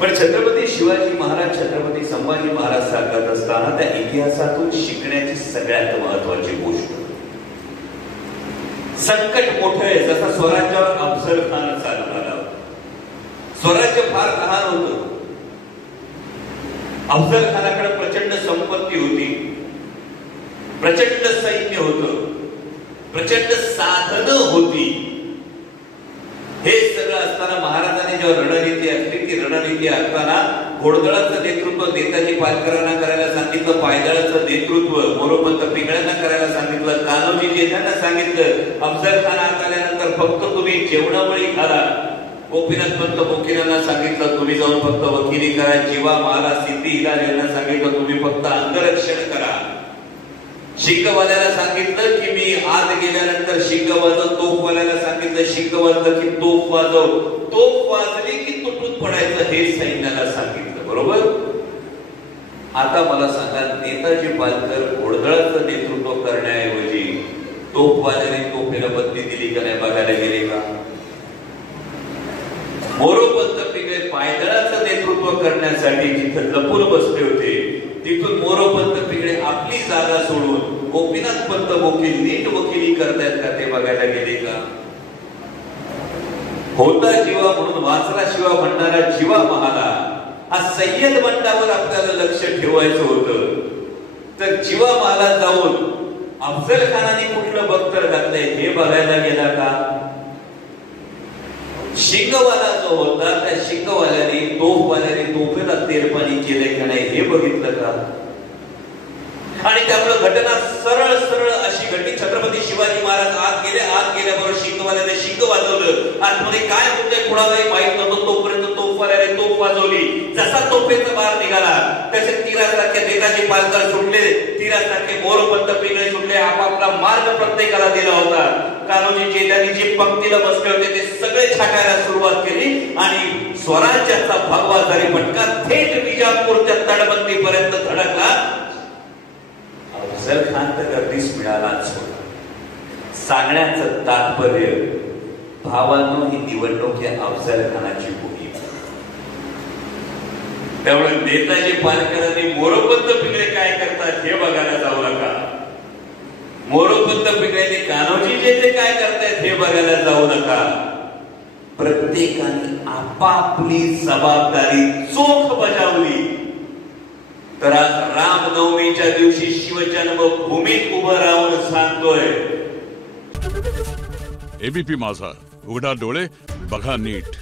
पण छत्रपती शिवाजी महाराज छत्रपती संभाजी महाराज सांगत असताना त्या इतिहासातून शिकण्याची सगळ्यात महत्वाची गोष्ट, संकट मोठं आहे. जसा स्वराज्यावर अफजल खान चालवला, स्वराज्य फार लहान होतं. अफजल खानाकडे प्रचंड संपत्ती होती, प्रचंड सैन्य होतं, प्रचंड साधनं होती. हे सगळं असताना महाराजांनी जेव्हा रणनीती असली, ती रणनीती असताना घोडदळाचं नेतृत्व नेताजी पालकरांना करायला सांगितलं, पायदळाचं नेतृत्व मोरोपंत पिंगळ्यांना करायला सांगितलं, कान्होजी जेठांना सांगितलं. अफजल खान आत आल्यानंतर फक्त तुम्ही जेवणावळी घाला. गोपीनाथ पंत बोकीनांना सांगितलं तुम्ही जाऊन फक्त वकिली करा. जीवा माला सिद्धी हिलाल यांना सांगितलं तुम्ही फक्त अंगरक्षण करा. शिंगवाल्याला सांगितलं की मी आत गेल्यानंतर शिंग वाजव. तोफवाल्याला सांगितलं शिंग वाजलं की तोफ वाजव. तोफ वाजली की तुटून पडायचं हे सैन्याला सांगितलं. बरोबर. आता मला सांगा, नेताजी पालकर घोडदळाचं नेतृत्व करण्याऐवजी तोफवाल्याने तोफेला बदली दिली का नाही बघायला गेले का? मोरोपंत पिंगळे पायदळाचं नेतृत्व करण्यासाठी जिथं लपून बसले होते, तिथून मोरोपंत पिंगळे आपली जागा सोडून गोपीनाथ पंत बोकी नीट वकिली करतायत का ते बघायला गेले का? होता जीवा म्हणून वाचला शिवा म्हणणारा जीवा महाला, हा सय्यद बंडावर आपल्याला लक्ष ठेवायचं होतं. तर जीवा महाला जाऊन अफजल खानाने कुठलं बख्तर घातलंय हे बघायला गेला का? शिंगवाला जो होता त्या शिंगवाल्याने तोफवाल्याने तोफेला तेरपाणी केलंय का नाही हे बघितलं का? आणि त्यामुळे घटना सरळ सरळ अशी घडली. छत्रपती शिवाजी महाराज आत गेल्याबरोबर शिंगवाल्याने शिंग वाजवलं. आतमध्ये काय होते कुणालाही माहित नव्हतं. तोपर्यंत तोफवाल्याने तोफ वाजवली. जसा तोफेचा बार निघाला तसे तीरासारखे नेताजी पालकर सुटले, तीरासारखे मोरोपंत पिंगळे सुटले. आपापला मार्ग प्रत्येकाला दिला होता. कान्होजी जेठांनी जे पंक्तीला बसले होते ते सगळे छाटायला सुरुवात केली आणि स्वराज्याचा भगवा जरी फटका थेट विजापूरच्या तटबंदी पर्यंत धडकला. अफजल खान तर गर्दीस मिळालाच होता. सांगण्याचं तात्पर्य, भावांनो, ही निवडणूक या अफजल खानाची मोहीम. त्यामुळे नेताजी पालकरांनी मोरोपंत पिंगळे काय करतात हे बघायला जाऊ नका. मोरोपंत पिंगळेने कान्होजी जेठे काय करतायत हे बघायला जाऊ नका. प्रत्येकाने आपापली जबाबदारी चोख बजावली तर आज रामनवमीच्या दिवशी शिवजन्मभूमीत उभं राहून सांगतोय. एबीपी माझा, उघडा डोळे बघा नीट.